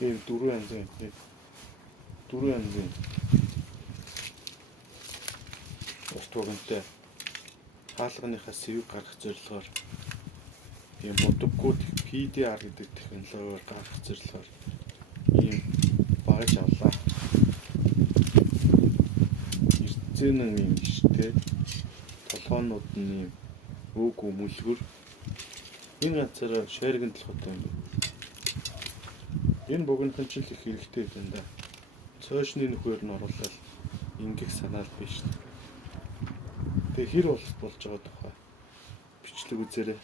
ийм дөрвөн янзын урт вагонтой хаалганыхаа сэвийг гаргах зорилгоор ийм будаггүй PDR гэдэг технологиор гаргах зорилгоор ийм багаж авлаа. Эрдзэнэн ийм иштэй толгоонууд нь ийм өөг мүлгөр энэ ганцаараа шаригэн толгойтой юм. Энэ богинохон ч их хэрэгтэй юм да. Цоошны нөхөр нь оруулаад ингэх санаал биш. Тэгээ хэр болж байгаа тухай бичлэг үзээрэй.